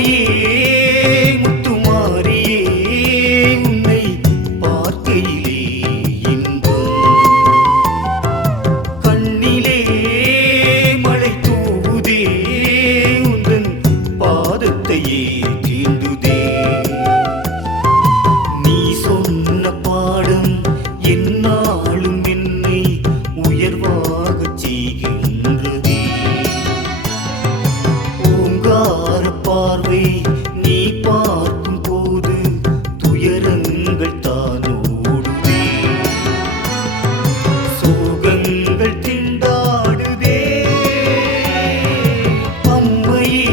அம்மையே முத்துமாரியே உன்னை பார்க்கையிலே இன்பம் கண்ணிலே மழை தூவுதே உந்தன் பாதத்தையே தீண்டுதே நீ சொன்ன பாடம் என்னாலும் என்னை உயர்வாகச் செய்கின்றதே ஓங்கார பார்வை நீ பார்க்கும் போது துயரங்கள் தானோடுதே சோகங்கள் திண்டாடுதே அம்மையே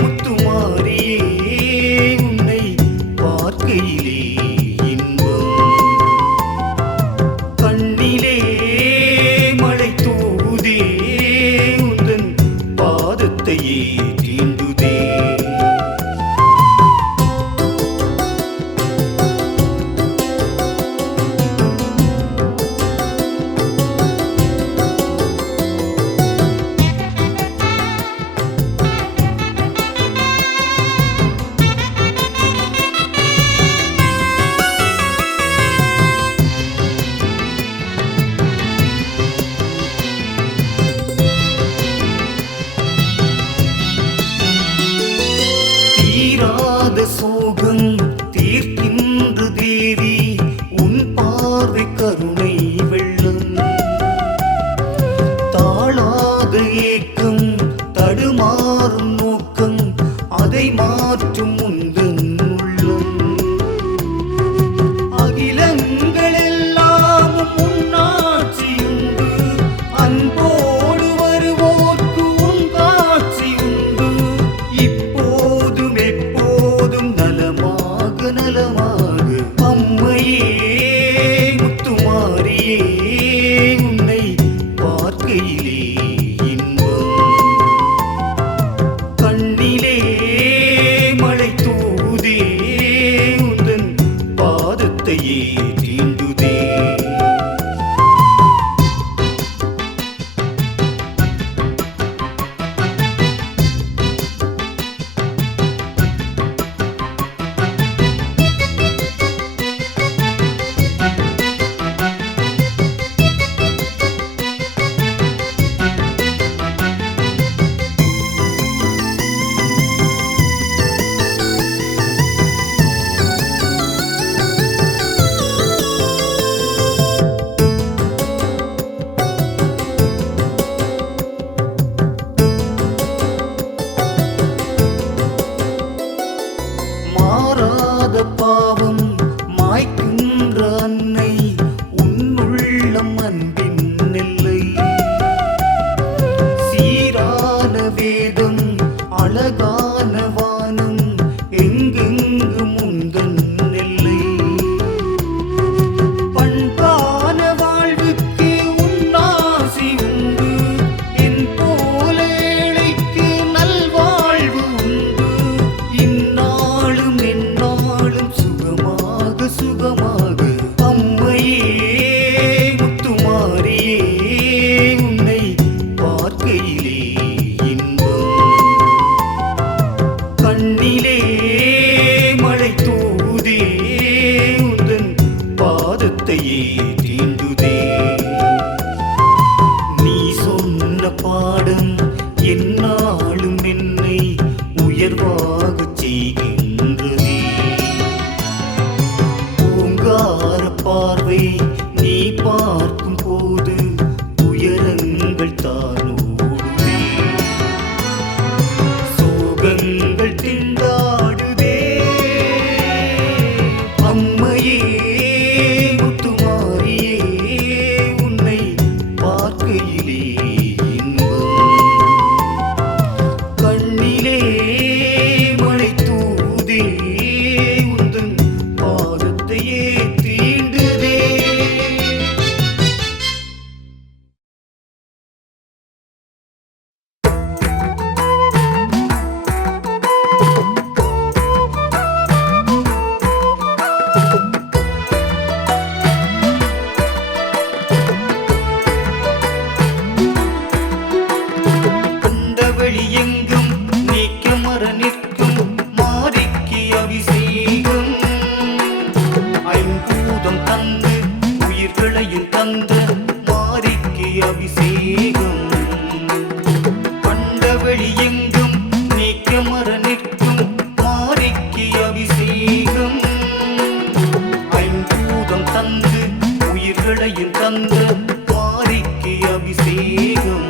முத்துமாரியே உன்னை பார்க்கையிலே இன்பம் கண்ணிலே மழை தூவுதே உந்தன் பாதத்தையே தீண்டுதே தீராத சோகம் தீர்க்கின்ற தேவி உன் பார்வை கருணை வெள்ளம் தாழாத ஏக்கம் தடுமாறும் நோக்கம் அதை மாற்றும் உந்தன் உள்ளம் அகிலங்கள் எல்லாம் உன்னாட்சியுண்டு அன்போடு வருவோர்க்கு உன் காட்சி உண்டு இப்போதும் எப்போதும் நலமாக நலமாக அம்மையே முத்துமாரியே உன்னை பார்க்கையிலே இன்பம் கண்ணிலே மழை தூவுதே உந்தன் பாதத்தையே தீண்டுதே மாறாத பாவம் மாய்க்கின்ற அன்னை உன்னுள்ளம் அன்பின் நெல்லை சீரான வேதம் அழகான வானம் எங்கெங்கு முந்தன் நெல்லை பண்பான வாழ்வுக்கு உன்னாசி உண்டு என் போல ஏழைக்கு நல்வாழ்வு உண்டு இந்நாளும் எந்நாளும் சுகமாக சுகமாக அம்மையே முத்துமாரியே உன்னை பார்க்கையிலே இன்பம் கண்ணிலே மழை தூவுதே உந்தன் பாதத்தையே தீண்டுதே நீ சொன்ன பாடம் என்னாலும் என்னை உயர்வாகச் செய்கின்றதே ஓங்கார பார்வை நீ பார்க்கும் போது துயரங்கள் தானோடுதே சோகங்கள் திண்டாடுதே அம்மையே முத்துமாரியே உன்னை பார்க்கையிலே இன்பம் கண்ணிலே மழை தூ நீக்கமர நிற்கும் மாரிக்கு அபிஷேகம். ஐம்பூதம் தந்து உயிர்களையும் தந்த மாரிக்கு அபிஷேகம்.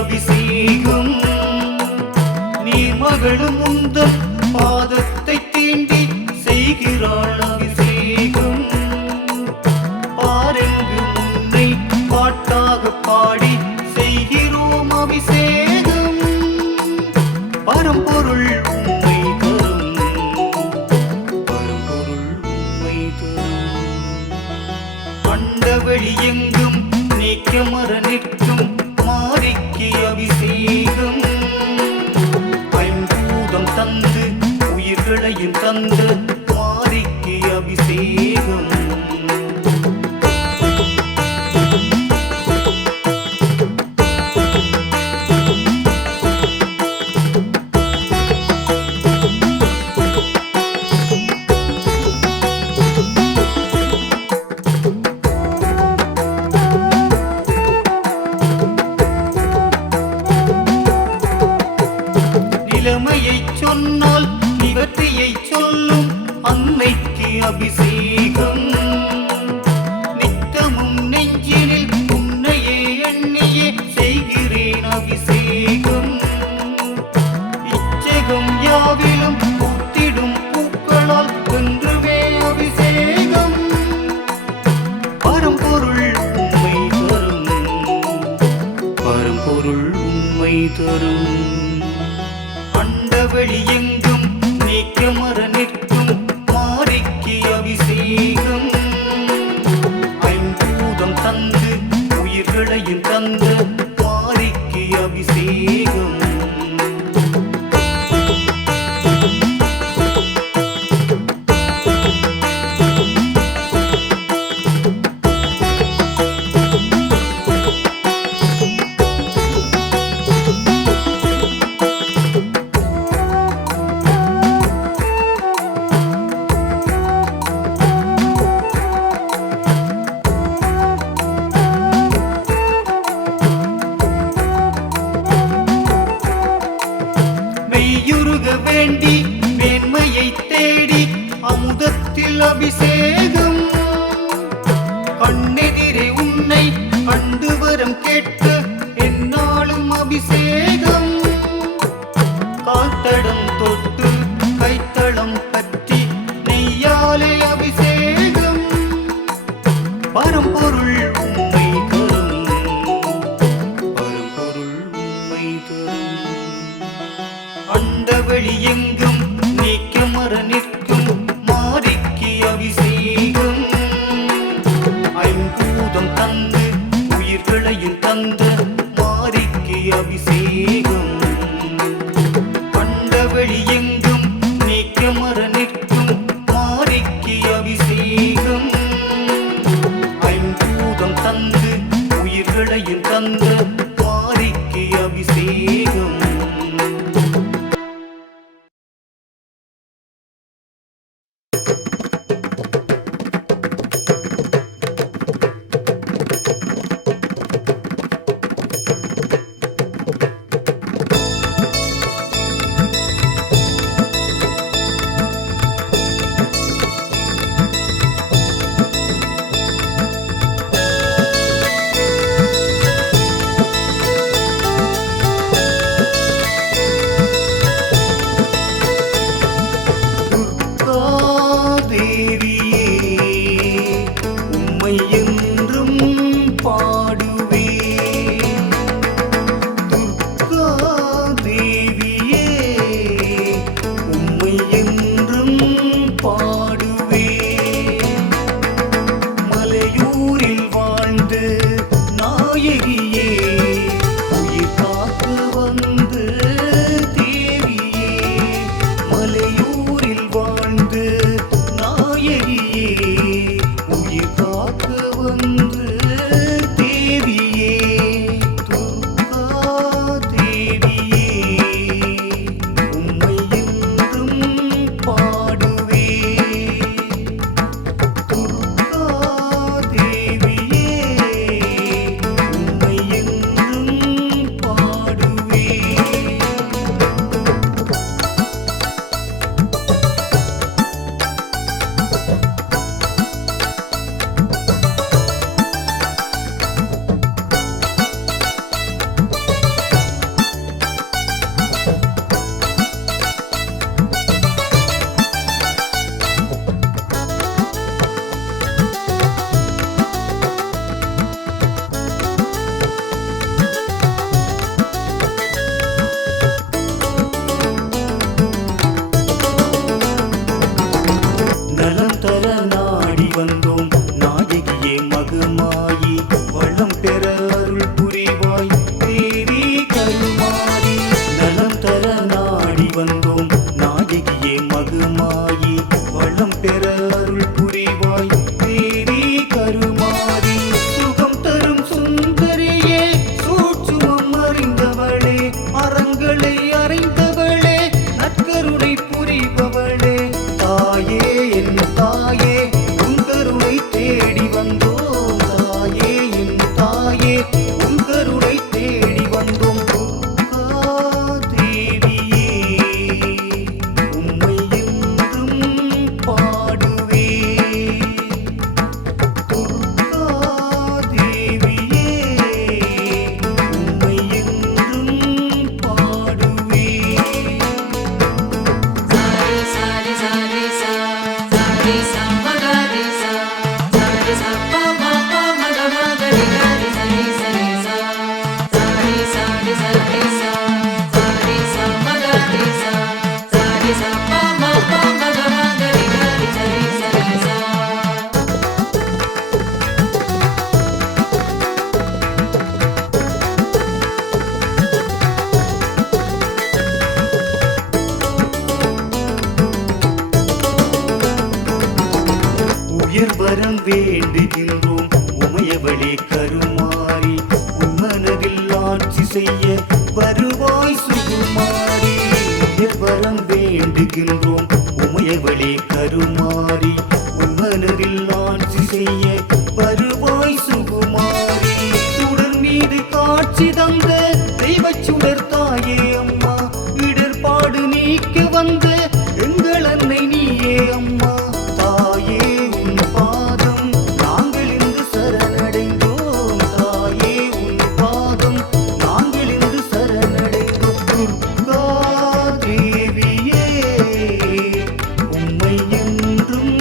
அபிஷேகம் நீர்மகளும் உந்தன் பாதத்தை தீண்டி செய்கிறாள் அபிஷேகம். பாரெங்கு உன்னை பாட்டாக பாடி செய்கிறோம் அபிஷேகம். பரம்பொருள் உம்மை தரும், பரம்பொருள் உம்மை தரும். அண்டவெளி எங்கும் நீக்கமர நிற்கும் மாரிக்கு அபிஷேகம். ஐம்பூதம் தந்து உயிர்களையும் தந்த மாரிக்கு அபிஷேகம். நிலைமையை சொன்னால் நிவர்த்தியை சொல்லும் அன்னைக்கு அபிஷேகம். நித்தமும் நெஞ்சினில் உன்னையே எண்ணியே செய்கிறேன் அபிஷேகம். இச்சகம் யாவிலும் பூத்திடும் பூக்களால் வென்றுவே அபிஷேகம். பரம்பொருள் உம்மை தரும், பரம்பொருள் உம்மை தரும். அண்டவெளி எங்கும் நீக்கமர நிற்கும் மாரிக்கு அபிஷேகம். ஐம்பூதம் தந்து உயிர்களையும் தந்த மாரிக்கு அபிஷேகம். மெய்யுருக வேண்டி மேன்மையை தேடி அமுதத்தில் அபிஷேகம். கண்ணெதிரே உன்னை கண்டு வரம் கேட்டு என்னாலும் அபிஷேகம். கால்தடம் தொட்டு கைத்தளம் பற்றி நெய்யாலே அபிஷேகம். பரம்பொருள் உம்மை தரும், பரம்பொருள் உம்மை தரும். அண்டவெளி எங்கும் நீக்கமர நிற்கும் மாரிக்கு அபிஷேகம். ஐம்பூதம் தந்து உயிர்களையும் தந்த மாரிக்கு அபிஷேகம். அண்டவெளி எங்கும் நீக்கமர நிற்கும் மாரிக்கு அபிஷேகம். ஐம்பூதம் தந்து உயிர்களையும் தந்த மாரிக்கு அபிஷேகம். கருமாறி உன் மனதில் ஆட்சி செய்ய வருவாய் சுகுமாரி. வரம் வேண்டுகின்றோம் உமையவளே கருமாறி உன் மனதில் ஆட்சி செய்ய வருவாய் சுகுமாரி. சுடர் மீது காட்சி தந்த தெய்வச் சுடர் தாயே அம்மா, இடர்பாடு நீக்க வந்த எங்கள் அன்னை நீயே அம்மா. தாயே உன் பாதம் நாங்கள் இன்று சரணடைந்தோம், தாயே உன் பாதம் நாங்கள் இன்று சரணடைந்தோம். துர்கா தேவியே உம்மை என்றும்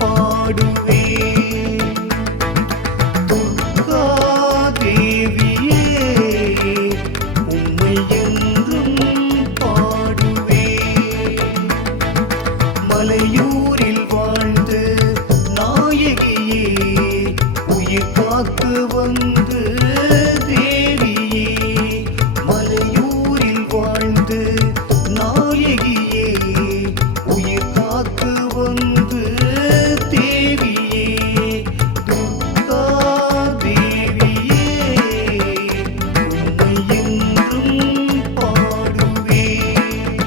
பாடுவேன், துர்கா தேவியே உம்மை என்றும் பாடுவேன். மலையூரில் வாழ்ந்து நாயகியே உயிர் காத்து வந்து தேவியே, மலையூரில் வாழ்ந்து நாயகியே உயிர் காத்து வந்து தேவியே, துர்கா தேவியே உம்மை என்றும் பாடுவேன்,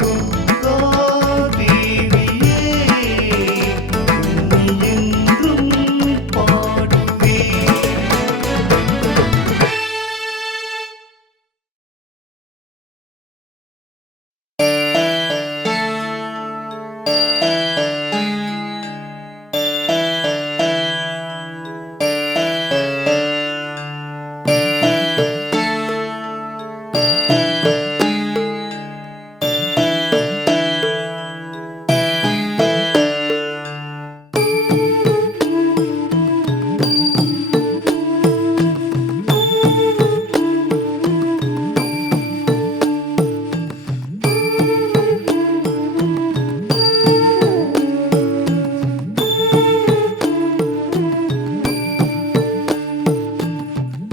துர்கா தேவியே உம்மை என்றும் பாடுவேன்.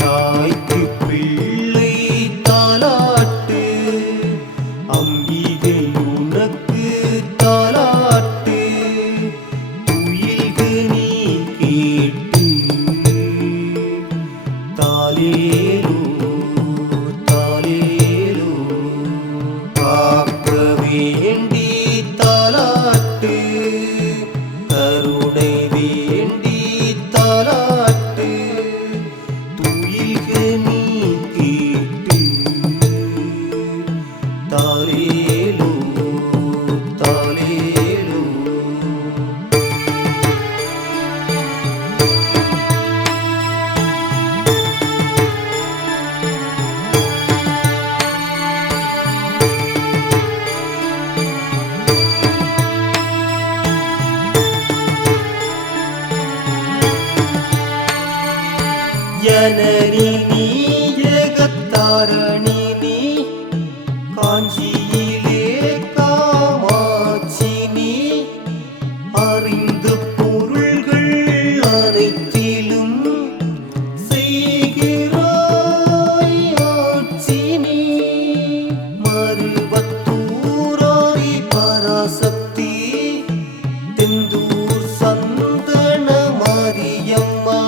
தாய்க்கு பிள்ளை தாலாட்டு, அம்பிகை உனக்கு தாலாட்டு, துயில்க நீ கேட்டு தாலேலோ தாலேலோ. காக்க வேண்டி தாலாட்டு, கருணை வேண்டி தாலாட்டு, துயில்க நீ கேட்டு தாலேலோ தாலேலோ. ஜனனி நீ ஜெகத்தாரணி நீ, காஞ்சியிலே காமாட்சி நீ, அறிந்த பொருள்கள் அனைத்திலும் செய்கிறாய் ஆட்சி நீ. மருவத்தூராரி பராசக்தி, தெந்தூர் சந்தன மாரியம்மா,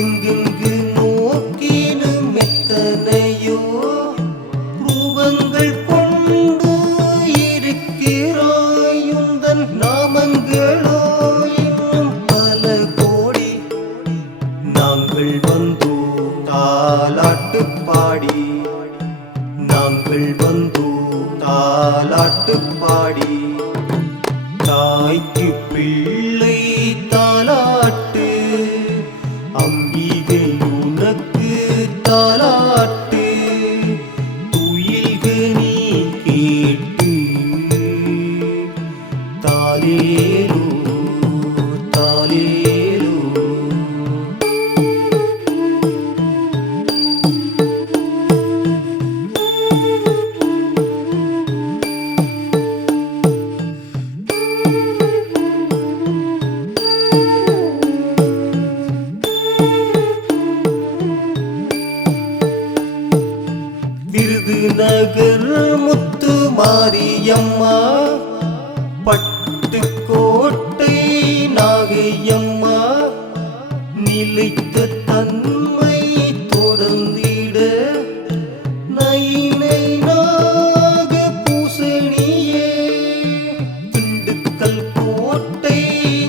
எங்கெங்கு நோக்கினும் எத்தனையோ ரூபங்கள் கொண்டு இருக்கிறாய். உந்தன் நாமங்களோ இன்னும் பல கோடி. நாங்கள் வந்தோம் தாலாட்டு பாடி, நாங்கள் வந்தோம் தாலாட்டு பாடி. தாய்க்கு பிள்ளை தாலாட்டு, அம்பிகை உனக்கு தாலாட்டு, துயில்க நீ கேட்டு தாலேலோ தாலேலோ. விருதுநகர் முத்து மாரியம்மா, பட்டுக்கோட்டை நாகையம்மா, நிலைத்த தன்மை தொடர்ந்திட நயினை நாக பூசணியே திண்டுக்கல் கோட்டை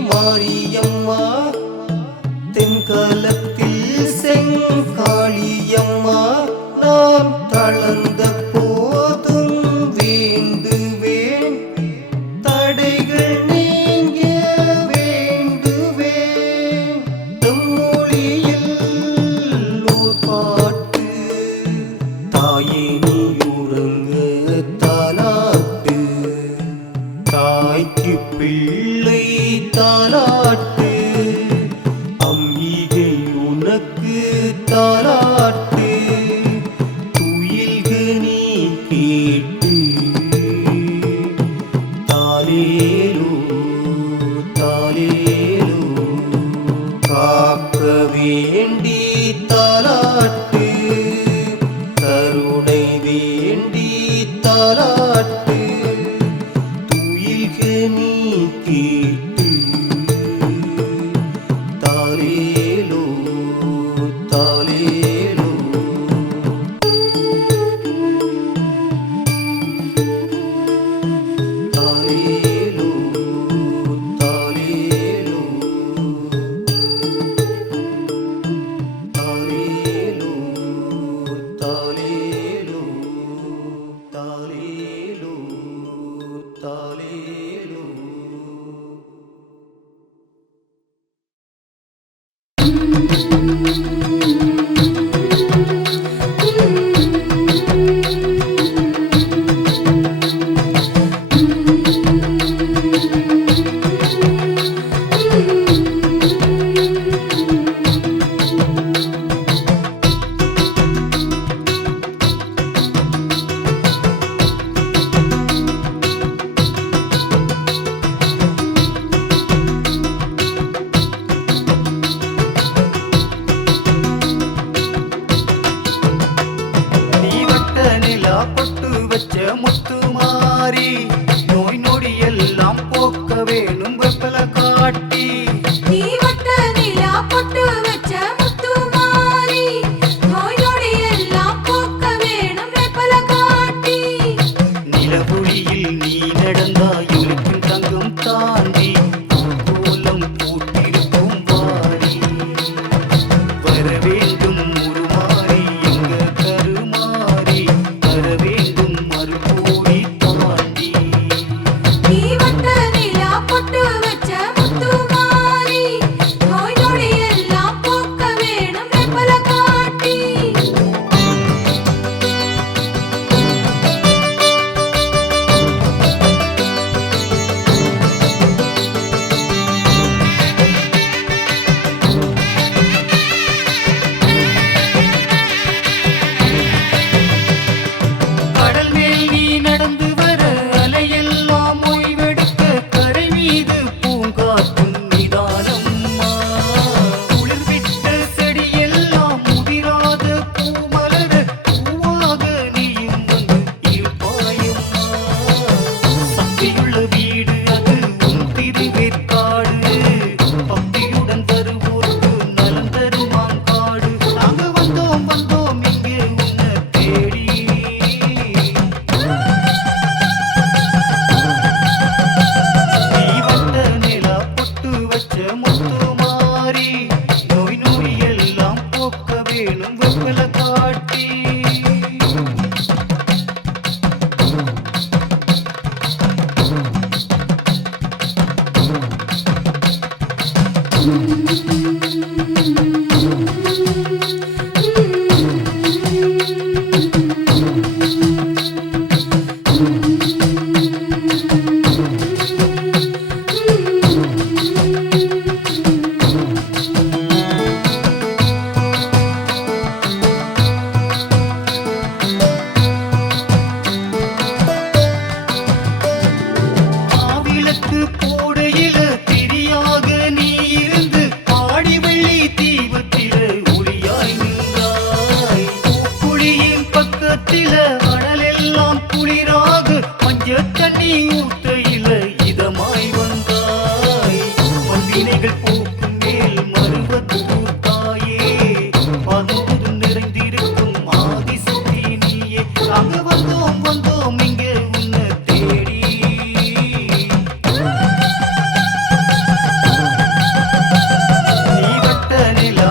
மாரியம்மா தென்கலத்தில் செங்காளியம்மா நான் தளர்ந்த போதும் வேண்டுவேன் தடைகள் நீங்க வேண்டுவேன் மொழியில் ஓர் பாட்டு தாயே நீ உறங்க தாலாட்டு தாய்க்கு பிள்ளை தாலாட்டு அம்பிகை உனக்கு தாலாட்டு துயில்க நீ கேட்டு தாலேலோ தாலேலோ காக்க வேண்டி தாலாட்டு கருணை வேண்டி தாலாட்டு துயில்க நீ கேட்டு தாலேலோ தாலேலோ தாலேலோ தாலேலோ தாலேலோ தாலேலோ தாலேலோ தாலேலோ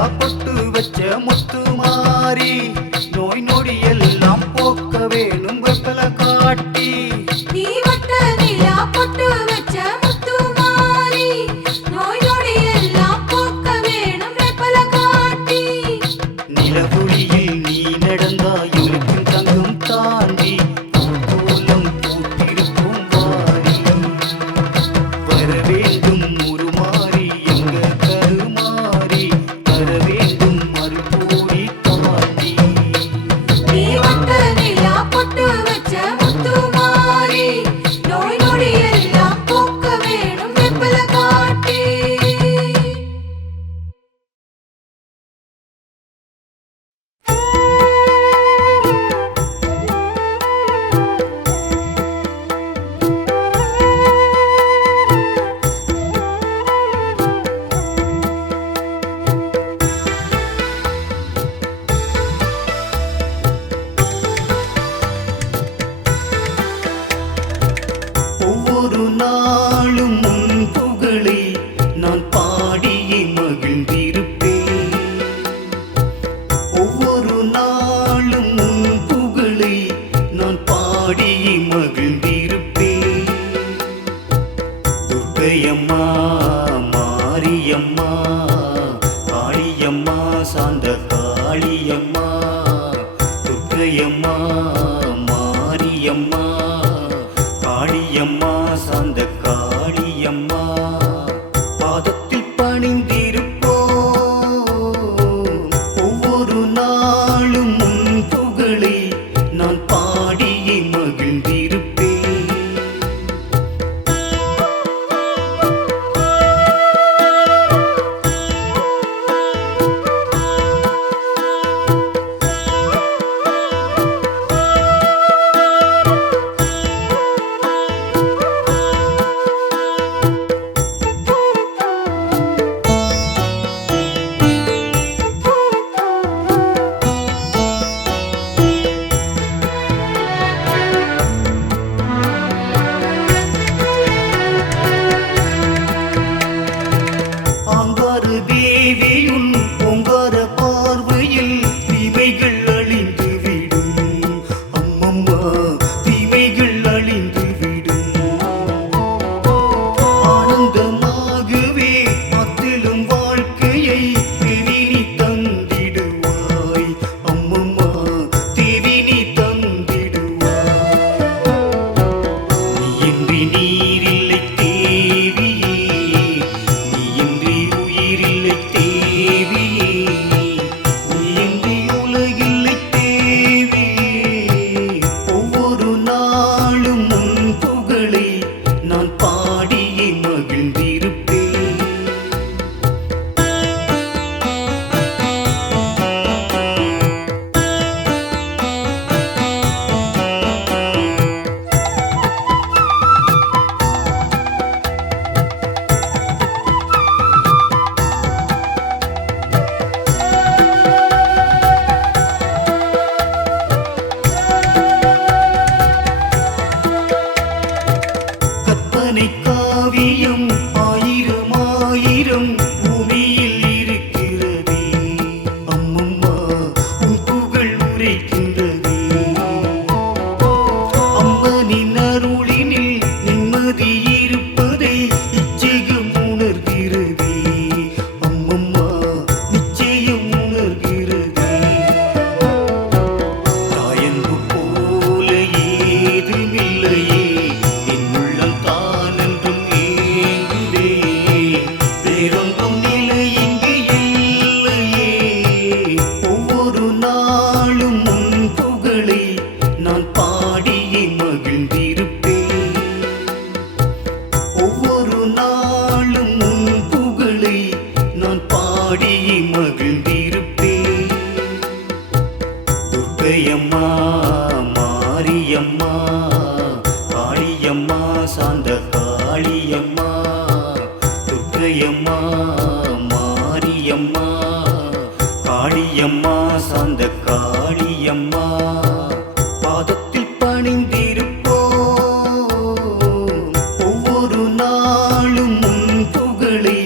நிலா பொட்டு வச்ச முத்து மாறி நோய் நொடி எல்லாம் போக்க வேணும் வெப்பல காட்டி நீ வட்ட நிலா பொட்டு வச்ச முத்து மாறி நோய் நொடி எல்லாம் போக்க வேணும் வெப்பல காட்டி நிலவுளியில் நீ நடந்தாய் உனக்கும் தங்கம் தாண்டி கோலம் பூத்திருக்கும் வாரி வர வேண்டும் உருமாறி எங்க கருமாறி தர வேண்டும் மறுபோடி தாண்டி நீ வட்ட நிலா பொட்டு வச்ச முத்து மாறி நோய் நொடி எல்லாம் போக்க வேணும் வெப்பல காட்டி ஒவ்வொரு நாளும் உன் புகழை நான் பாடியே மகிழ்ந்திருப்பேன் ஒவ்வொரு நாளும் உன் புகழை நான் பாடியே மகிழ்ந்திருப்பேன் துர்க்கையம்மா மாரியம்மா காளியம்மா சாந்த காளியம்மா துர்க்கையம்மா மாரியம்மா காளியம்மா சாந்த காளியம்மா பாதத்தில் பணிந்திருப்போம் ஒவ்வொரு நாளும் உன் புகழை நான் பாடியே மகிழ்ந்திருப்பேன் ஆங்காறு தேவியுன் பொங்கார பார்வையில் தீமைகள் அழிந்து விடும் அம்மம்மா தீமைகள் அழிந்து விடும் ஆனந்தமாகவே அத்திலும் வாழ்க்கையை தேவி நீ தந்திடுவாய் அம்மம்மா தேவி நீ தந்திடுவாய் நீயின்றி நீரில்லை தேவியே நீயின்றி உயிரில்லை தேவியே நீயின்றி உலகில்லை தேவியே ஒவ்வொரு நாளும் உன் புகழை நான் பாடியே மகிழ்ந்திருப்பேன் கற்பனை காவியம் ஆயிரம் ஆயிரம் பூமியில் இருக்கிறதே அம்மம்மா உன் புகழ் உரைக்கின்றதே அம்மனின் அருளினில் நிம்மதி இருப்பதை இச்சகம் உணர்கிறதே அம்மம்மா நிச்சயம் உணர்கிறதே தாயன்பு போல ஏதுமில்லையே என் உள்ளம் தானென்றும் ஏங்குதே வேறொன்றும் நிலை இங்கு இல்லையே ஒவ்வொரு நாளும் உன் புகழை நான் பாடியே மகிழ்ந்திருப்பேன் ஒவ்வொரு நாளும் உன் புகழை நான் பாடியே மகிழ்ந்திருப்பேன் துர்க்கையம்மா மாரியம்மா காளியம்மா சாந்த காளியம்மா துர்க்கையம்மா மாரியம்மா காளியம்மா சாந்த காளியம்மா பாதத்தில் பணிந்திருப்போம் ஒவ்வொரு நாளும் உன் புகழை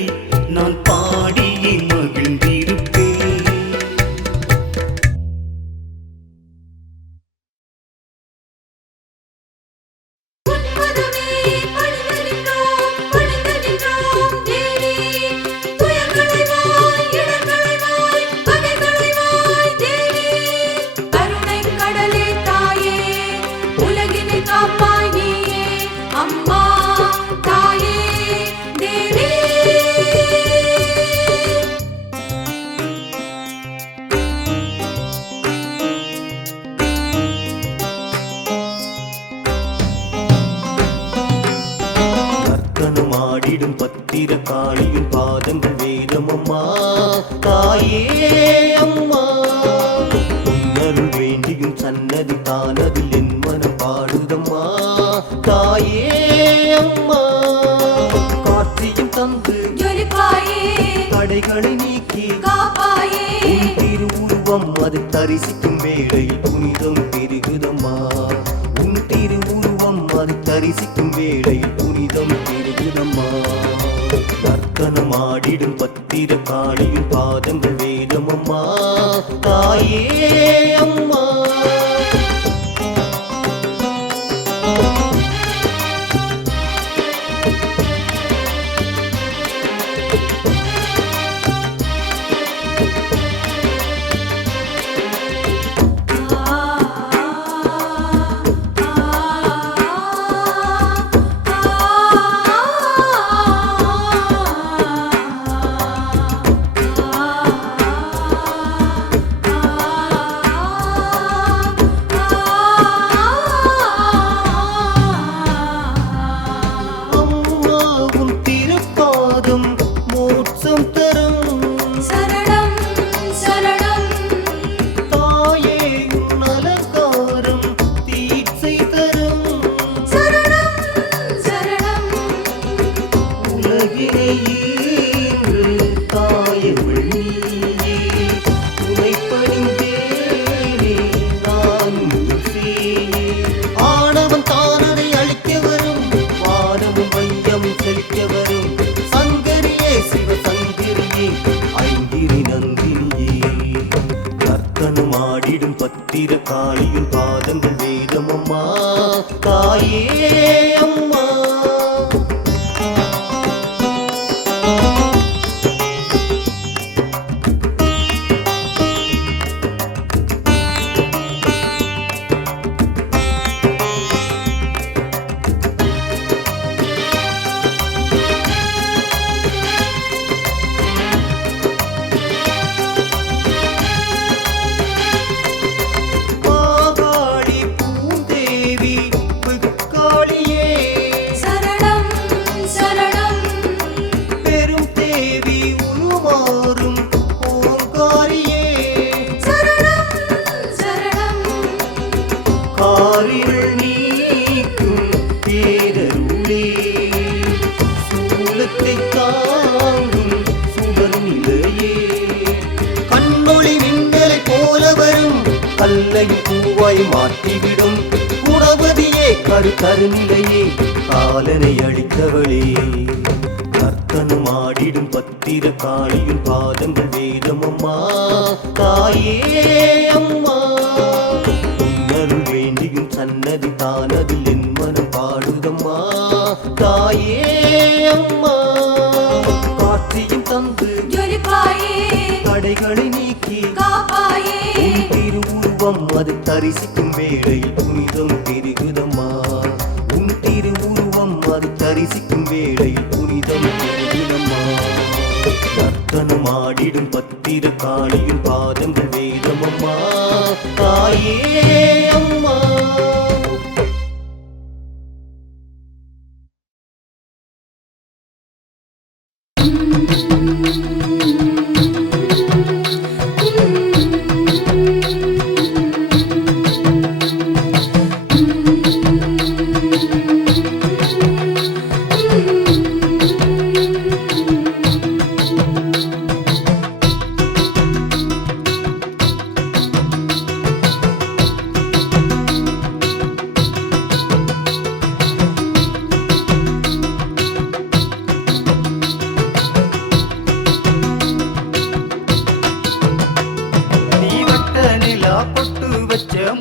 நான் பாடியே மகிழ்ந்திருப்பேன் காளியின் பாதங்கள் வேதம் அம்மா தாயே அம்மா உன்னருள் வேண்டியும் சன்னதி தானதில் என் மனம் பாடுதம்மா தாயே அம்மா காட்சியும் தந்து ஜொலிப்பாயே தடைகளை நீக்கி காப்பாயே உன் திருவுருவம் அதை தரிசிக்கும் வேளையில் புனிதம் பெருகுதம்மா உன் திருவுருவம் அதை தரிசிக்கும் வேளையில் புனிதம் பெருகுதம்மா நர்த்தனமாடிடும் பத்திர காளியின் பாதங்கள் வேதம் அம்மா தாயே அம்மா ஆடிடும் பத்திர காளியின் பாதங்கள் வேதம் அம்மா தாயே அம்மா பூவாய் மாற்றிவிடும் குணவதியே கருத்தருநிலையே காலனை அளித்தவளே நர்த்தனம் ஆடிடும் பத்திர காளியின் பாதங்கள் வேதம் அம்மா தாயே அம்மா உன்னருள் வேண்டியும் சன்னதி தானதில் என் மனம் பாடுதம்மா தாயே அம்மா காட்சியும் தந்து தடைகளை நீக்கி காப்பாயே அது தரிசிக்கும் வேளையில் புனிதம் பெருகுதம்மா உன் திருவுருவம் அது தரிசிக்கும் வேளையில் புனிதம் பெருகுதம்மா நர்த்தனம் ஆடிடும் பத்திர காளியின் பாதங்கள் வேதம் அம்மா தாயே அம்மா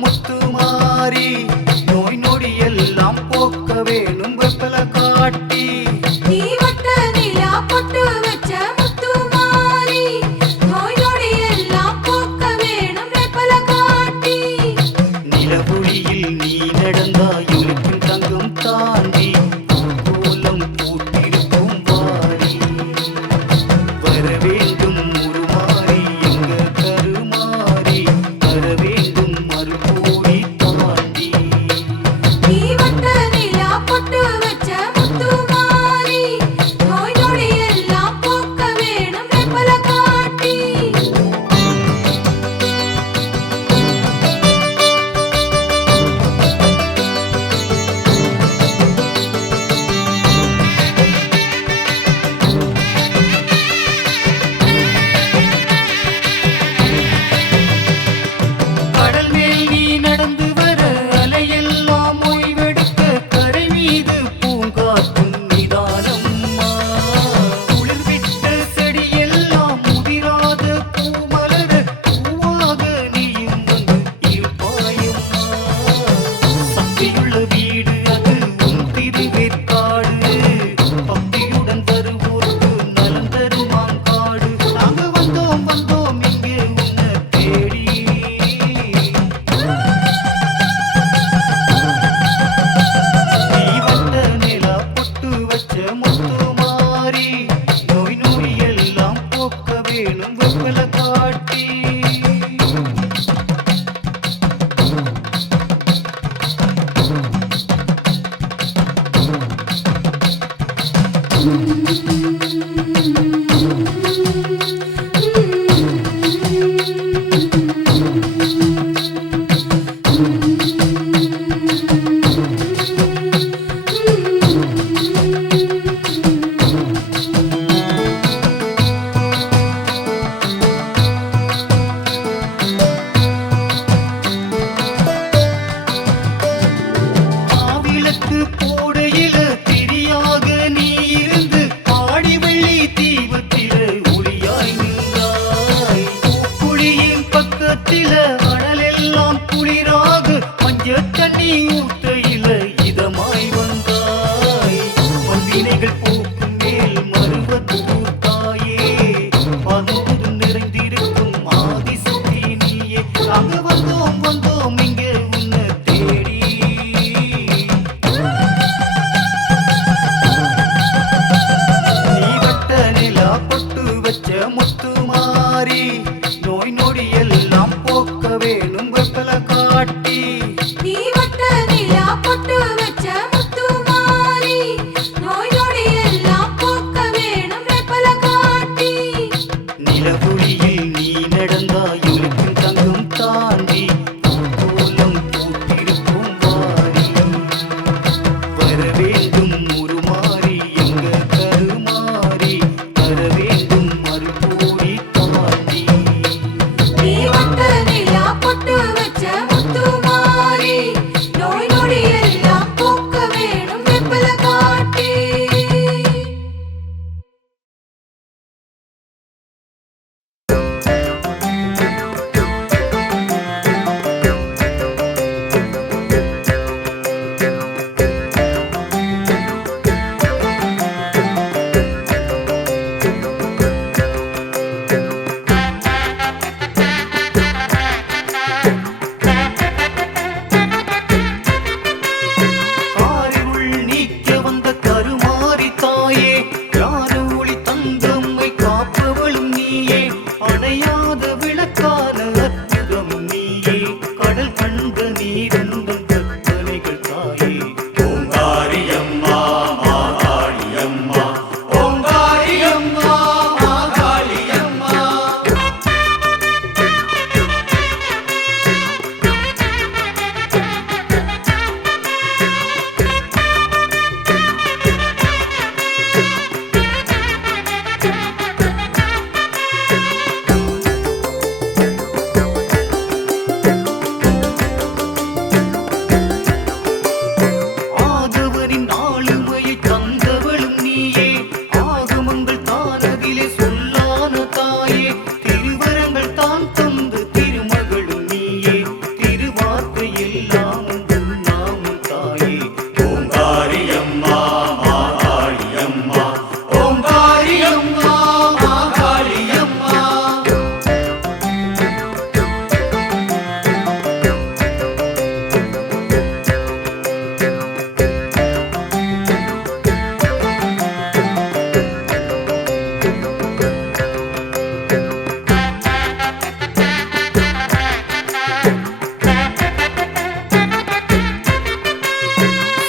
முத்துமாரி நோய் நொடி எல்லாம் போக்க வேணும் வெப்பல காட்டி நீ வட்ட நிலா பொட்டு வச்ச முத்துமாரி நோய் நொடி எல்லாம் போக்க வேணும் வெப்பல காட்டி நிலவுளியில் நீ நடந்தாய் உனக்கு தங்கும் தாண்டி கோலம் பூத்திருக்கும் வாரி வர வேண்டும் உருமாறி எங்க கருமாறி வர வேண்டும் மறுபூரி தாண்டி நோய் நொடி எல்லாம் போக்க வேணும் வெப்பல காட்டி நீ வட்ட நிலா பொட்டு வச்ச முத்துமாரி நோய் நொடி எல்லாம் போக்க வேணும் வெப்பல காட்டி நிலவுளியில் நீ நடந்தாய் உலகின் தங்கம் தாண்டி பூக்கோலம் பூத்திருக்கும் வாரி வர வேண்டும் உருமாறி எங்க கருமாறி தர வேண்டும் மறுபூரி தாண்டி நீ வட்ட நிலா பொட்டு வச்ச முத்துமாரி நோய் நொடி எல்லாம் போக்க வேணும் வெப்பல காட்டி காரிருள் நீக்க வந்த கருமாரி தாயே யாரொளி தந்தம்மை காப்பவளும் நீயே அணையாத விளக்கான அற்புதம் நீயே கடல் கண்ட நீரந்தம் கற்பனைகள் தாயே ஓங்காரியம்மா மாகாளியம்மா ஓங்காரியம்மா மாகாளியம்மா ஆகவரின் ஆளுமையை தந்தவளும் நீயே ஆகமங்கள் தானதிலே சொல்லான தாயே திருவரங்கள் தான் தந்து திருமகளும் நீயே திருவார்த்தை எல்லாம் நாமும் தாயே ஓங்காரியம்மா மாகாளியம்மா ஓங்காரியம்மா மாகாளியம்மா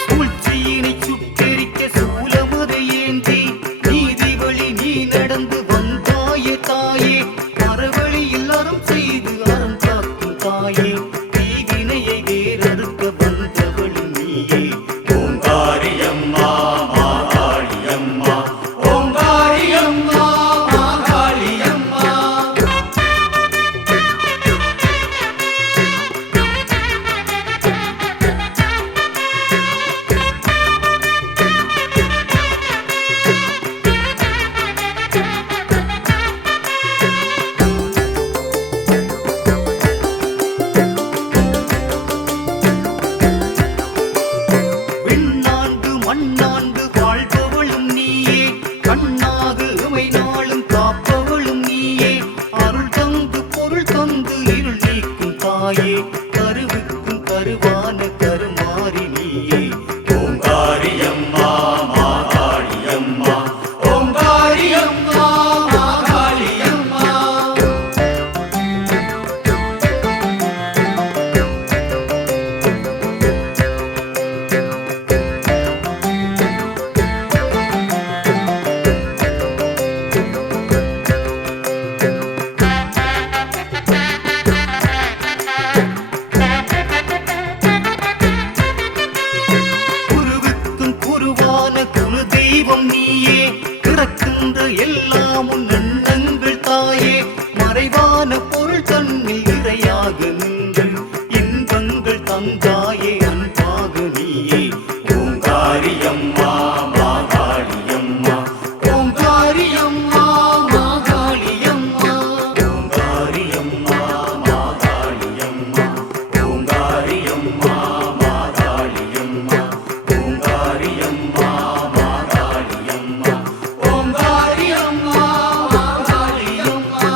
சூழ்ச்சியினை சுட்டெரிக்க சூலமது ஏந்தி நீதி வழி நீ நடந்து வந்தாயே தாயே மரவழியில் அறம் செய்து அறம் காக்கும் தாயே தீவினையை வேறறுக்க வந்தவளும் நீயே ஓங்காரியம்மா மாகாளியம்மா ஓங்காரியம்மா மாகாளியம்மா விண்ணாண்டு மண்ணாண்டு வாழ்பவளும் நீயே கண்ணாகு இமை நாளும் காப்பவளும் நீயே அருள் தந்து பொருள் தந்து இருள் நீக்கும் தாயே கருவுக்கும் கருவான கருமாறி நீயே ஓங்காரியம்மா மாகாளியம்மா ஓங்காரியம்மா மாகாளியம்மா குருவுக்கும் குருவான குரு தெய்வம் நீயே பிறக்கின்ற எல்லாம் உன் எண்ணங்கள் தாயே மறைவான பொருள் தன்னில் இறையாக நின்று இன்பங்கள் தந்தாயே அன்பாக நீயே ஓங்காரியம்மா மாகாளியம்மா ஓங்காரியம்மா மாகாளியம்மா ஓங்காரியம்மா மாகாளியம்மா ஓங்காரியம்மா மாகாளியம்மா ஓங்காரியம்மா மாகாளியம்மா ஓங்காரியம்மா மாகாளியம்மா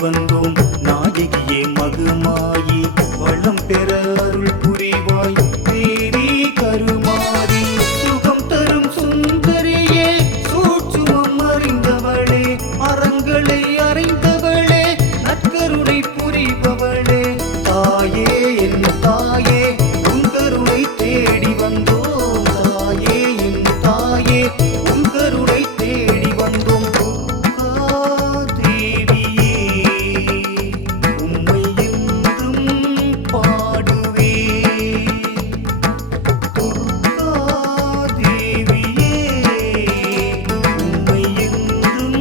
வந்தோம் நாயகியே மகுமாயி வளம் பெற அருள் புரிவாய் தேவி கருமாரி சுகம் தரும் சுந்தரியே சூட்சுமம் அறிந்தவளே அறங்களை அறைந்தவளே நற்கருணை புரிபவளே தாயே என் தாயே உன் கருணை தேடி வந்தோம் தாயே என் தாயே உன் கருணை தேடி வந்தோம் தேவியே உம்மை என்றும் பாடுவே துர்கா தேவியே உம்மை என்றும்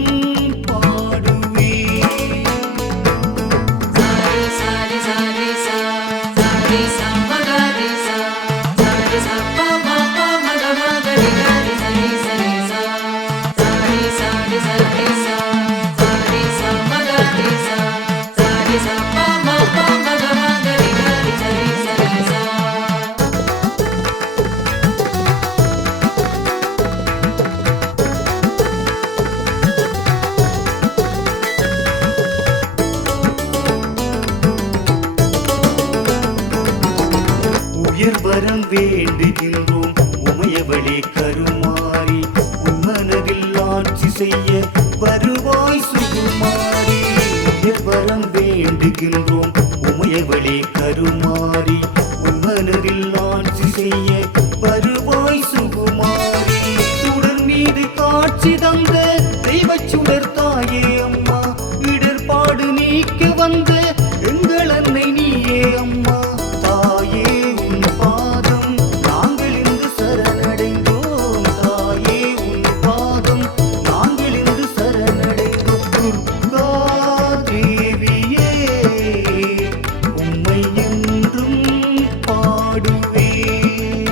பாடுவே Sari sari sari sa magari sa sari sa pa ma pa ma ga ma ga ri ga ri sari sari sa sari sari sari sa sari sa magari sa sari sa pa ma pa ma ga ma ga ri ga ri sari sari sa உயர் வரம் வேண்டுகின்றோம் உமையவளே கருமாரி உம்மனதில் ஆட்சி செய்ய வருவாய் சுகுமாரி உயர் வரம் வேண்டுகின்றோம் உமையவளே கருமாரி உம்மனதில் ஆட்சி செய்ய வருவாய் சுகுமாரி சுடர் மீது காட்சி தந்த தெய்வச் சுடர் தாயே அம்மா இடர்பாடு நீக்க வந்த எங்கள் அன்னை நீயே அம்மா தாயே உன் பாதம் நாங்கள் இன்று சரணடைந்தோம் தாயே உன் பாதம் நாங்கள் இன்று சரணடைந்தோம் துர்கா தேவியே உம்மை என்றும் பாடுவேன்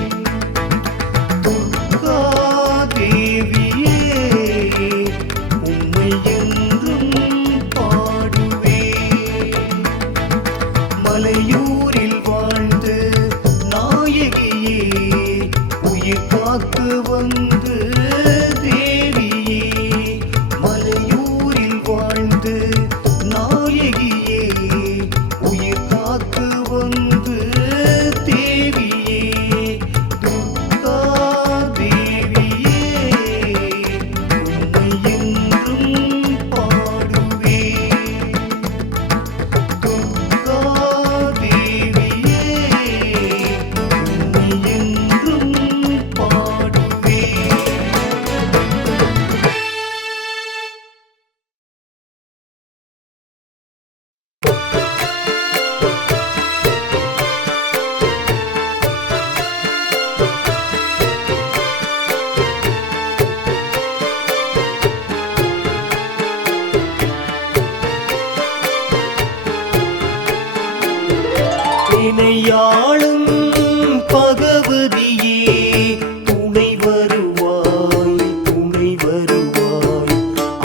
துர்கா தேவியே உம்மை என்றும் பாடுவேன் மலையூரில் வாழ்ந்து நாயகியே உயிர் காத்து வந்து தேவியே மலையூரில் வாழ்ந்து நாயகியே உயிர் காத்து வந்து தேவியே துர்கா தேவியே உம்மை என்றும் பாடுவேன் துர்கா தேவியே உம்மை என்றும் பாடுவேன் இணையாளும் பகவதியே துணை வருவாய்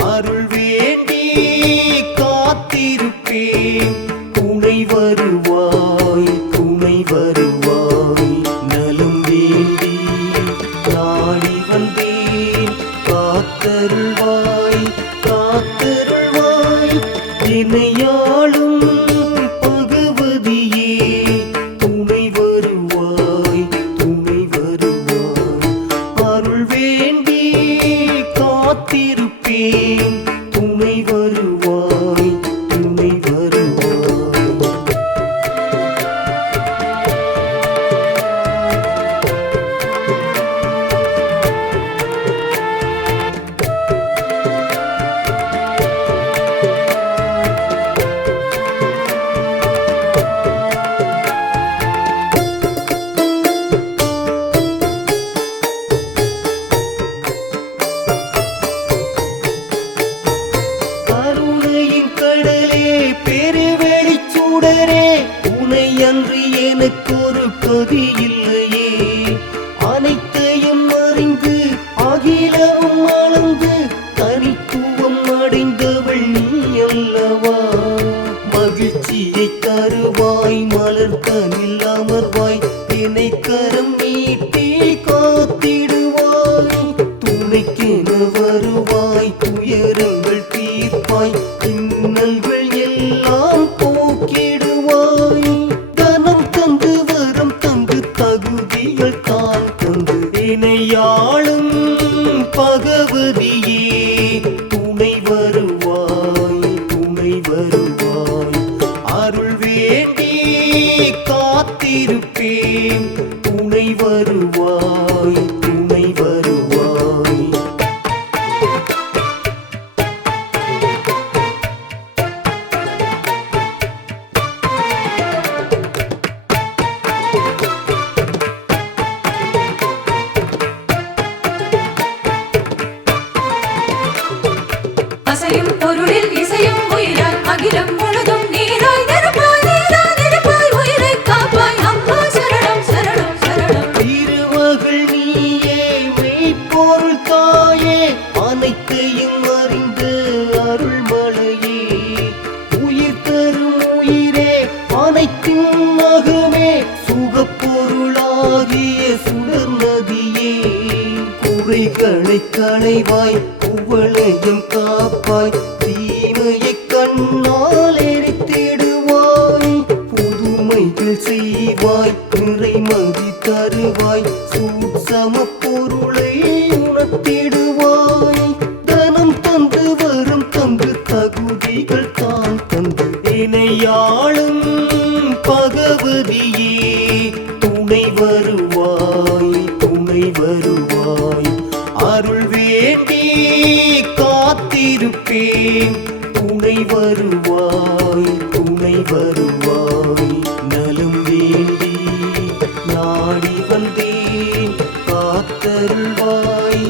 அருள் வேண்டி காத்திருப்பேன் துணை வருவாய் நலம் வேண்டி நாடி வந்தேன் காத்தருள்வாய் இணையாளும் பகவதியே துணை வருவாய் அருள் வேண்டி காத்திருப்பேன் துணை வருவாய் கருணையின் கடலே பெருவெளிச் சுடரே உனை அன்றி எனக்கொரு கதி இல்லையே அனைத்தையும் அறிந்து அகிலமும் அளந்து தனித்துவம் அடைந்தவள் நீ அல்லவா மகிழ்ச்சியை தருவாய் மலர்தனில் அமர்வாய் என்னை கரம் நீட்டி காத்திடுவாய் துணைக்கென வருவாய் துயரங்கள் தீர்ப்பாய் இன்னல்கள் எல்லாம் உன்னகமே சுகப்பொருளாகிய சுடர் நதியே குறைகளை களைவாய் குவளையும் காப்பாய் தீமையை கண்ணால் எரித்திடுவாய் புதுமைகள் செய்வாய் நிறைமதி தருவாய் சூட்சம பொருளை உணர்த்திடுவாய் தனம் தந்து வரும் தந்து தகுதிகள் தான் தந்து இணையாளும் பகவதியே துணை வருவாய் அருள் வேண்டி காத்திருப்பேன் துணை வருவாய் நலம் வேண்டி நாடி வந்தேன் காத்தருள்வாய்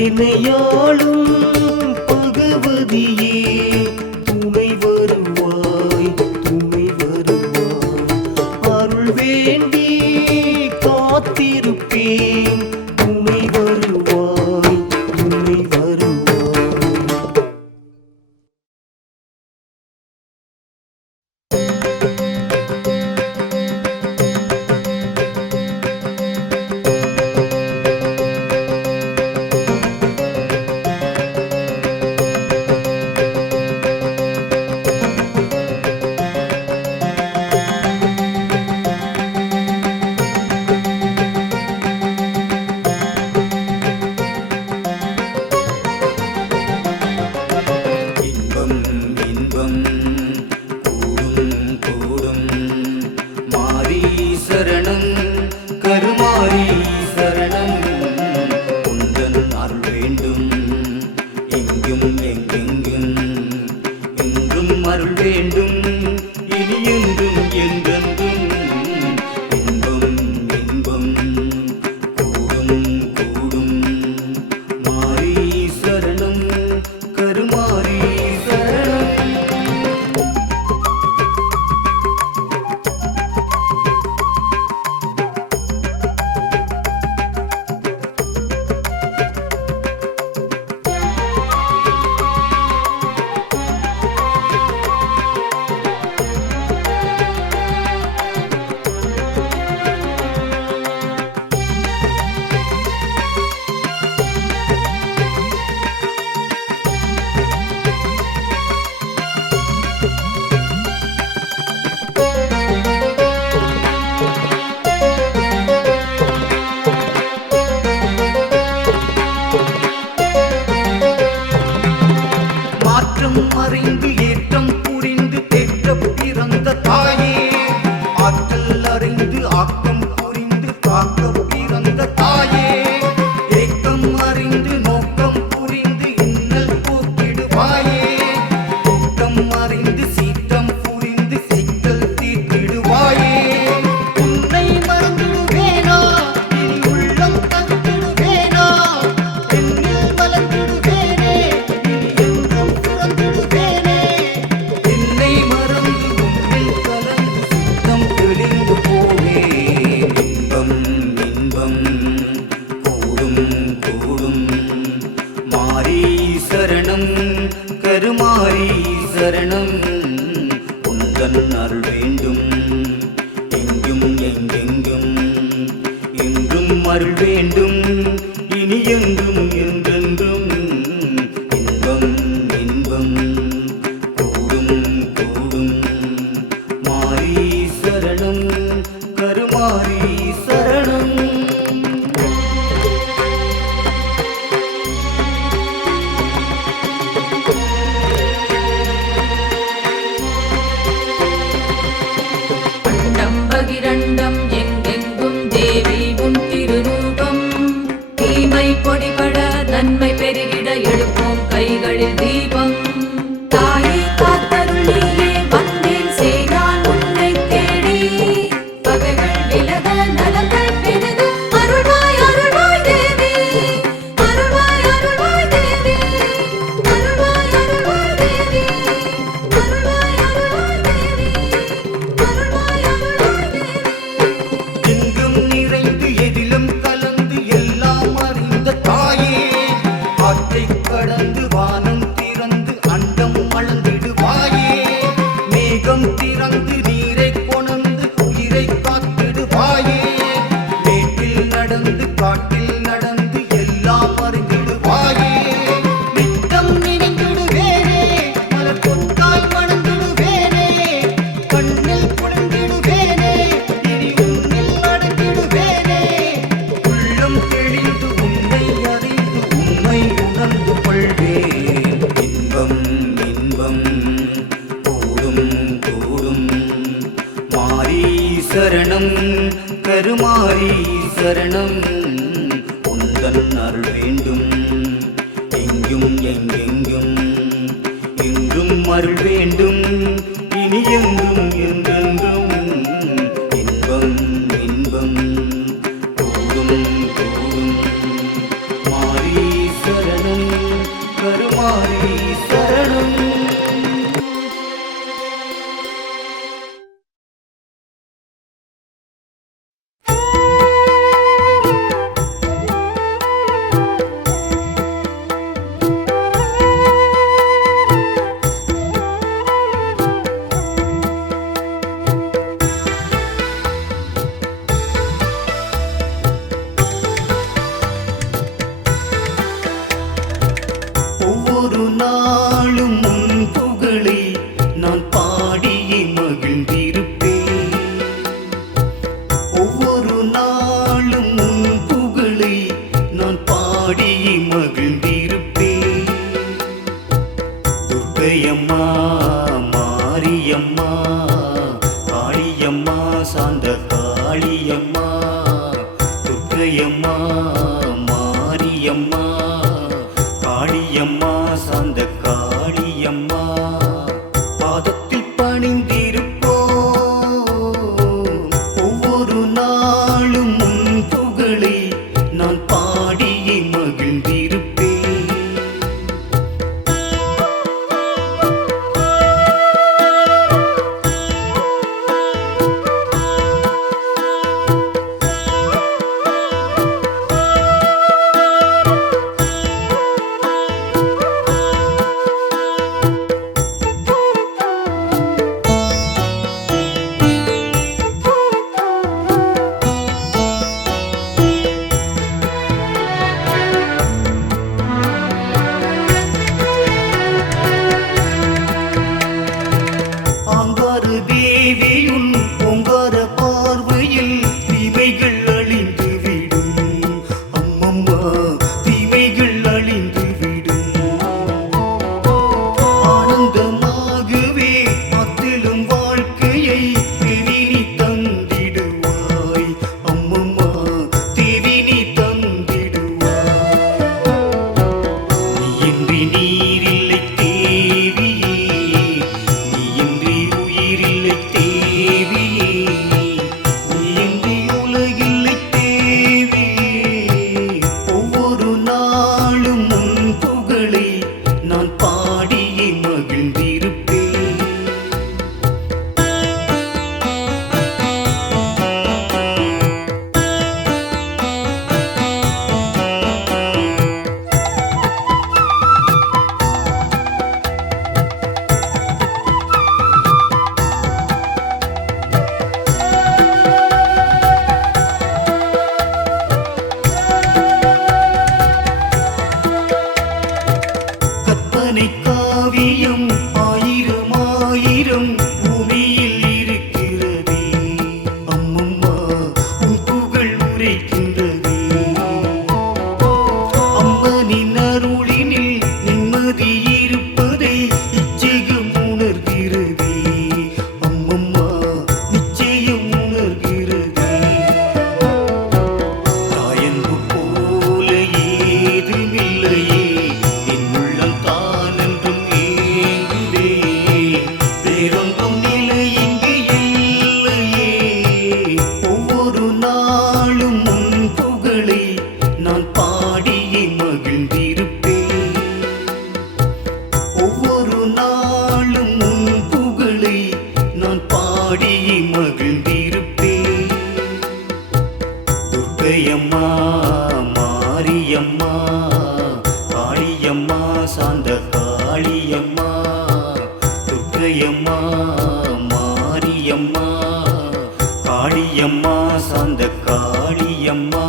இணையாளும் பகவதியே துணை வருவாய் அருள் வேண்டி காத்திருப்பேன் துணை வருவாய் அறிந்து ஏற்றம் புரிந்து தேற்ற பிறந்த தாயே ஆற்றல் அறிந்து ஆக்கம் புரிந்து காக்க பிறந்த தாயே ஏக்கம் அறிந்து நோக்கம் புரிந்து இன்னல் போக்கிடுவாயே கூட்டம் அறிந்து சீற்றம் புரிந்து சிக்கல் தீர்த்திடுவாயே உன்னை மறந்துடுவேனா இனி உள்ளம் தந்திடுவேனா என்னில் மலர்ந்திடுவேனே இனி என்றும் துறந்திடுவேனே என்னை மறந்து உன்னில் கலந்து சுத்தம் தெளிந்து போவேன் இன்பம் கூடும் கூடும் மாரி சரணம் கருமாரி சரணம் உந்தன் அருள் வேண்டும் எங்கும் எங்கெங்கும் என்றும் அருள் வேண்டும் இனி என்றும் என்றென்றும் இன்பம் இன்பம் கூடும் கூடும் மாரி சரணம் கருமாரி சரணம் அண்டம் பகிரண்டம் எங்கெங்கும் தேவி உன் திருரூபம் தீமை பொடிபட நன்மை பெருகிட எழுப்போம் கைகளில் தீபம் தாயே காத்தருள் நீயே வந்தேன் செய்தான் உன்னை தேடி பகைகள் விலக நலங்கள் பெருக அருள்வாய் அருள்வாய் தேவி அருள்வாய் அருள்வாய் தேவி அருள்வாய் அருள்வாய் தேவி அருள்வாய் அருள்வாய் தேவி அருள்வாய் அருள்வாய் தேவி எங்கும் நிறைந்து எதிலும் கலந்து எல்லாம் அறிந்த தாயே ஆற்றைக் கடந்து வானம் திறந்து அண்டம் அளந்திடுவாயே மேகம் சரணம் உந்தன் அருள் வேண்டும் எங்கும் எங்கெங்கும் எங்கும் அருள் வேண்டும் இனி எங்கும் என்றென்றும் இன்பம் இன்பம் கூடும் கூடும் மாறி சரணம் கருமாறி சரணம். ஒவ்வொரு நாளும் உன் புகழை நான் பாடியே மகிழ்ந்திருப்பேன். ஒவ்வொரு நாளும் உன் புகழை நான் பாடியே மகிழ்ந்திருப்பேன். துர்க்கையம்மா மாரியம்மா காளியம்மா சாந்த காளியம்மா துர்க்கையம்மா மாரியம்மா காளியம்மா சாந்த காளியம்மா பாதத்தில் பணிந்திருப்போம். ஒவ்வொரு நாளும் உன் புகழை நான் பாடியே மகிழ்ந்திருப்பேன். ஆங்கார தேவியுன் பொங்கார பார்வையில் தீமைகள் அழிந்து விடும். அம்மம்மா தீமைகள் அழிந்து விடும். ஆனந்தமாகவே அத்திலும் வாழ்க்கையை தேவி நீ தந்திடுவாய். அம்மம்மா தேவி நீ தந்திடுவாய். நீயின்றி நீரில்லை தேவியே நீயின்றி உயிரில்லை தேவியே நீயின்றி உலகில்லை தேவியே. ஒவ்வொரு நாளும் உன் புகழை நான் பாடியே மகிழ்ந்திருப்பேன். கற்பனை காவியம் ஆயிரம் ஆயிரம் பூமியில் இருக்கிறதே. அம்மம்மா உன் புகழ் உரைக்கின்றதே. அம்மனின் அருளினில் நிம்மதி இருப்பதை இச்சகம் உணர்கிறதே. அம்மம்மா நிச்சயம் உணர்கிறதே. தாயன்பு போல ஏதுமில்லையே என் உள்ளம் தானென்றும் ஏங்குதே. வேறொன்றும் நிலை இங்கு இல்லையே. ஒவ்வொரு நாளும் உன் புகழை நான் பாடியே மகிழ்ந்திருப்பேன். ஒவ்வொரு நாளும் உன் புகழை நான் பாடியே மகிழ்ந்திருப்பேன். துர்க்கையம்மா மாரியம்மா காளியம்மா சாந்த காளியம்மா துர்க்கையம்மா மாரியம்மா காளியம்மா சாந்த காளியம்மா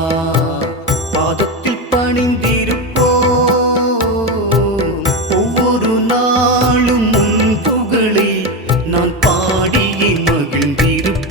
பாதத்தில் பணிந்திருப்போம். ஒவ்வொரு நாளும் உன் புகழை நான் பாடியே மகிழ்ந்திருப்பேன்.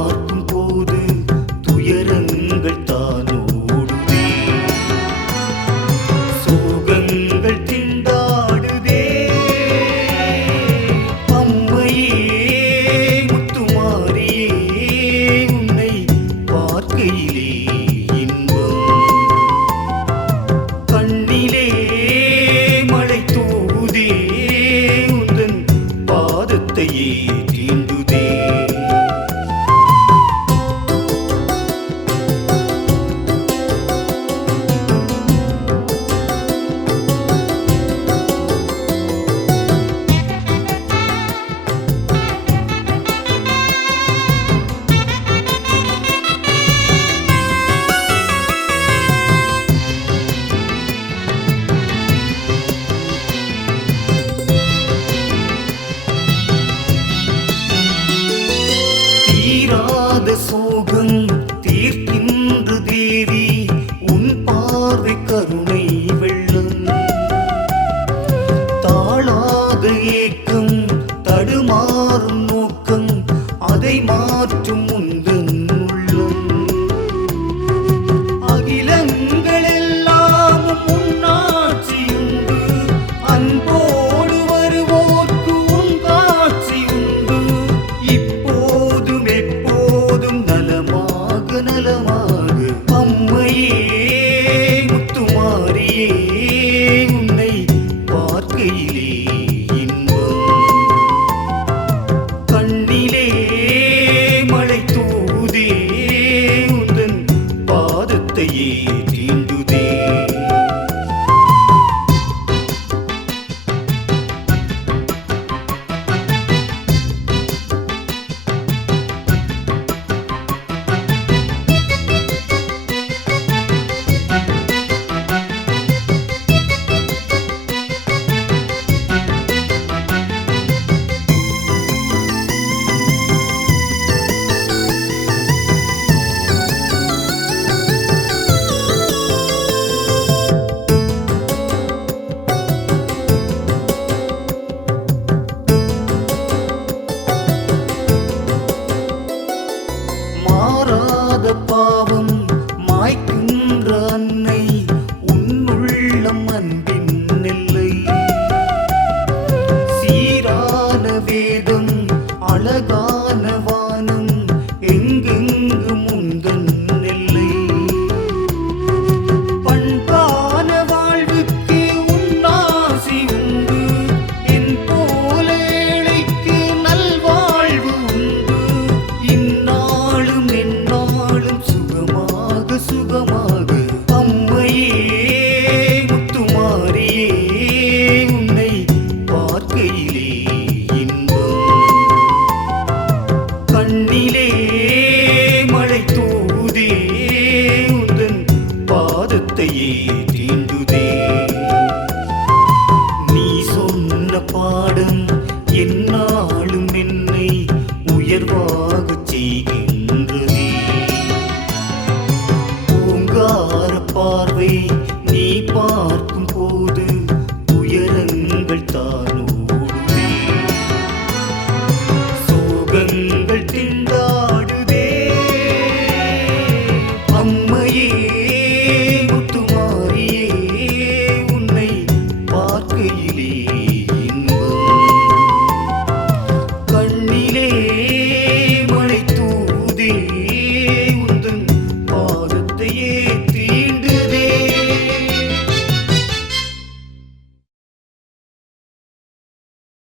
பார்க்கும் போது துயரங்கள் தானோடுதே, சோகங்கள் திண்டாடுதே. அம்மையே முத்துமாரியே, உன்னை பார்க்கையிலே இன்பம், கண்ணிலே மழை தூவுதே, உந்தன் பாதத்தையே தீண்டுதே. தீராத சோகம் தீர்க்கின்ற தேவி, உன் பார்வை கருணை வெள்ளம், தாழாத ஏக்கம் தடுமாறும் நோக்கம், அதை மாற்றும் உந்தன் உள்ளம். அகிலங்களெல்லாம் உன்னாட்சியுண்டு, அன்போடு வருவோர்க்கு உன் காட்சியுண்டு. இப்போதும் எப்போதும் நலமாக நலமாக. அம்மையே முத்துமாரியே, உன்னை பார்க்கையிலே இன்பம், கண்ணிலே மழை தூவுதே, உந்தன் பாதத்தையே தீண்டுதே. மாறாத பாவம் மாய்க்கின்ற அன்னை, உன்னுள்ளம் அன்பின் எல்லை. சீரான வேதம் அழகான வானம், எங்கெங்கு முந்தன் எல்லை. பண்பான வாழ்வுக்கு உன்னாசி உண்டு, என் போல ஏழைக்கு நல்வாழ்வு உண்டு. இந்நாளும் எந்நாளும் சுகமாக சுகமாக. அம்மையே முத்துமாரியே, உன்னை பார்க்கையிலே இன்பம், கண்ணிலே மழை தூவுதே, உந்தன் பாதத்தையே தீண்டுதே. நீ சொன்ன பாடம் எந்நாளும் என்னை உயர்வாகச் செய்கிறேன்.